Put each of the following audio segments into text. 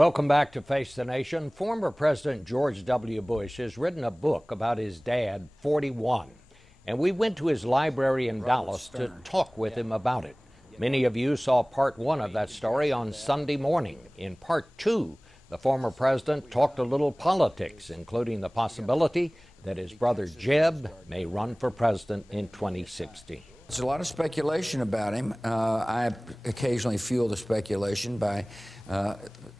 Welcome back to Face the Nation. Former President George W. Bush has written a book about his dad, 41. And we went to his library in Dallas to talk with him about it. Many of you saw part one of that story on Sunday morning. In part two, the former president talked a little politics, including the possibility that his brother Jeb may run for president in 2016. There's a lot of speculation about him. I occasionally fuel the speculation by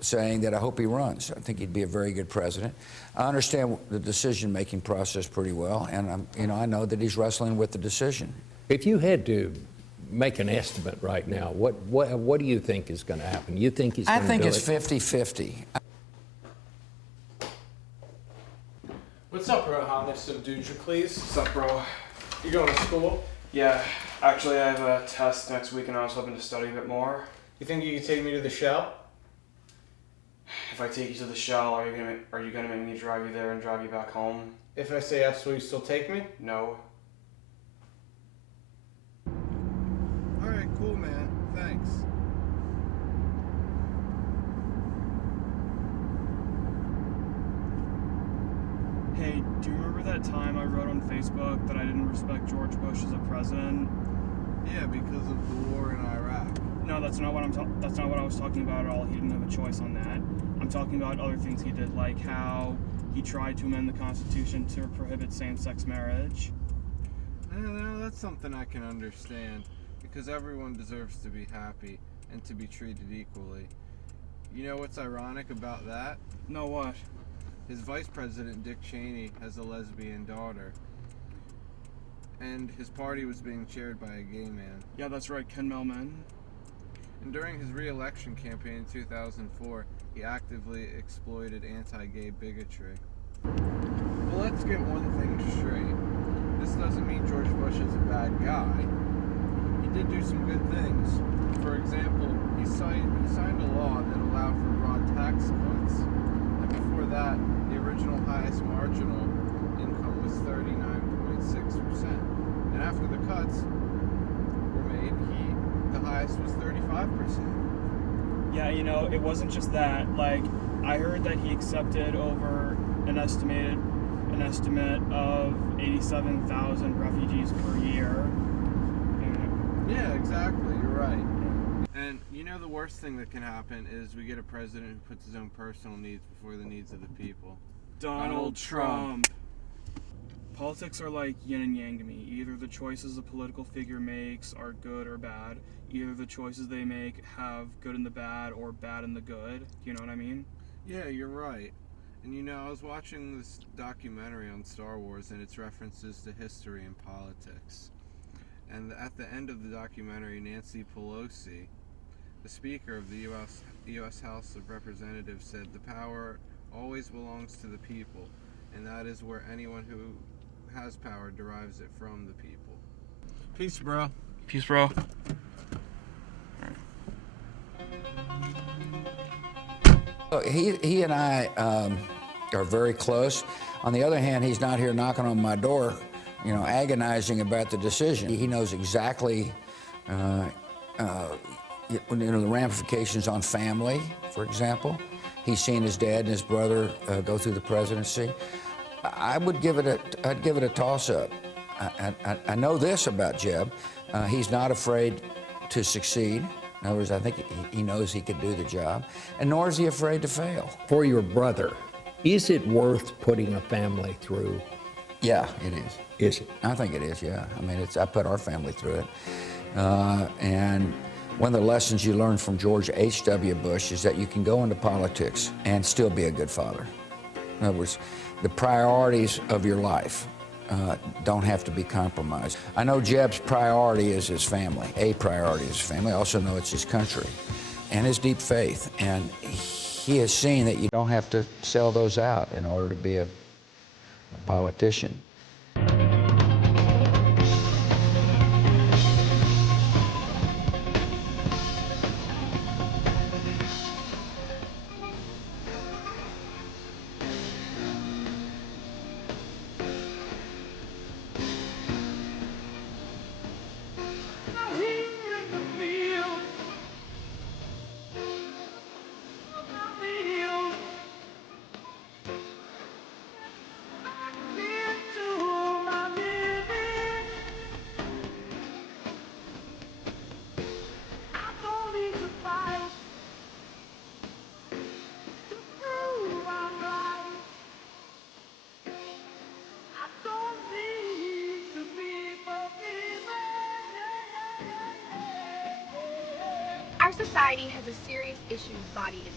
saying that I hope he runs. I think he'd be a very good president. I understand the decision-making process pretty well, and I know that he's wrestling with the decision. If you had to make an estimate right now, what do you think is going to happen? You think he's going to do it? I think it's 50-50. What's up, Rohan? This is Dudricles. What's up, bro? You going to school? Yeah, actually I have a test next week and I was hoping to study a bit more. You think you could take me to the shell? If I take you to the shell, are you gonna make me drive you there and drive you back home? If I say yes, will you still take me? No. Alright, cool, man. Thanks. Hey, do you remember that time I wrote on Facebook that I didn't respect George Bush as a president? Yeah, because of the war in Iraq. No, that's not what I was talking about at all. He didn't have a choice on that. I'm talking about other things he did, like how he tried to amend the Constitution to prohibit same-sex marriage. No, that's something I can understand, because everyone deserves to be happy and to be treated equally. You know what's ironic about that? No, what? His vice president, Dick Cheney, has a lesbian daughter. And his party was being chaired by a gay man. Yeah, that's right, Ken Melman. And during his re-election campaign in 2004, he actively exploited anti-gay bigotry. Well, let's get one thing straight. This doesn't mean George Bush is a bad guy. He did do some good things. For example, he signed a law that allowed for broad tax cuts. And before that, the original highest marginal income was 39.6%. And after the cuts were made, the highest was 35%. Yeah, it wasn't just that. Like, I heard that he accepted over an estimate of 87,000 refugees per year. Yeah, exactly. You're right. And the worst thing that can happen is we get a president who puts his own personal needs before the needs of the people. Donald Trump. Politics are like yin and yang to me. Either the choices a political figure makes are good or bad. Either the choices they make have good in the bad or bad in the good. You know what I mean? Yeah, you're right. And I was watching this documentary on Star Wars and its references to history and politics. And at the end of the documentary, Nancy Pelosi, the Speaker of the U.S. House of Representatives, said the power always belongs to the people, and that is where anyone who has power derives it from the people. Peace, bro. Peace, bro. He and I are very close. On the other hand, he's not here knocking on my door, agonizing about the decision. He knows exactly, the ramifications on family, for example. He's seen his dad and his brother go through the presidency. I'd give it a toss-up. I know this about Jeb. He's not afraid to succeed. In other words, I think he knows he could do the job, and nor is he afraid to fail. For your brother, is it worth putting a family through? Yeah, it is. Is it? I think it is, yeah. I mean, I put our family through it. And one of the lessons you learn from George H.W. Bush is that you can go into politics and still be a good father. In other words, the priorities of your life don't have to be compromised. I know Jeb's priority is his family. A priority is his family. I also know it's his country and his deep faith. And he has seen that you don't have to sell those out in order to be a politician. society has a serious issue with body image.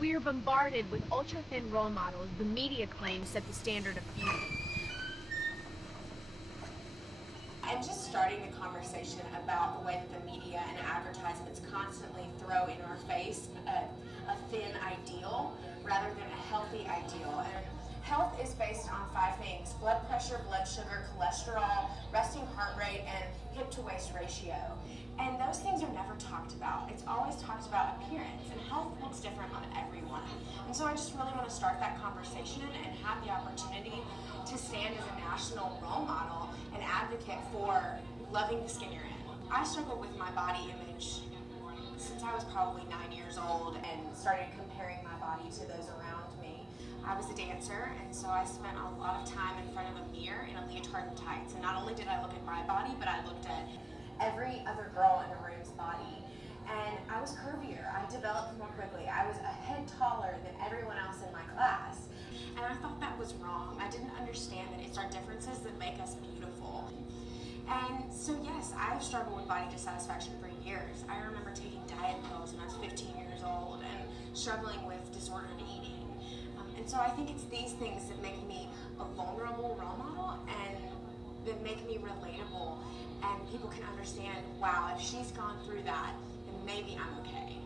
We are bombarded with ultra-thin role models the media claims set the standard of beauty. And just starting the conversation about the way that the media and advertisements constantly throw in our face a thin ideal rather than a healthy ideal. And health is based on 5 things: blood pressure, blood sugar, cholesterol, resting heart rate, and hip to waist ratio. And those things are never talked about. It's always talked about appearance, and health looks different on everyone. And so I just really want to start that conversation and have the opportunity to stand as a national role model and advocate for loving the skin you're in. I struggled with my body image since I was probably 9 years old and started comparing my body to those around me. I was a dancer, and so I spent a lot of time in front of a mirror in a leotard and tights. And not only did I look at my body, but I looked at every other girl in the room's body. And I was curvier. I developed more quickly. I was a head taller than everyone else in my class. And I thought that was wrong. I didn't understand that it's our differences that make us beautiful. And so yes, I've struggled with body dissatisfaction for years. I remember taking diet pills when I was 15 years old and struggling with disordered eating. And so I think it's these things that make me a vulnerable role model and that make me relatable, and people can understand, wow, if she's gone through that, then maybe I'm okay.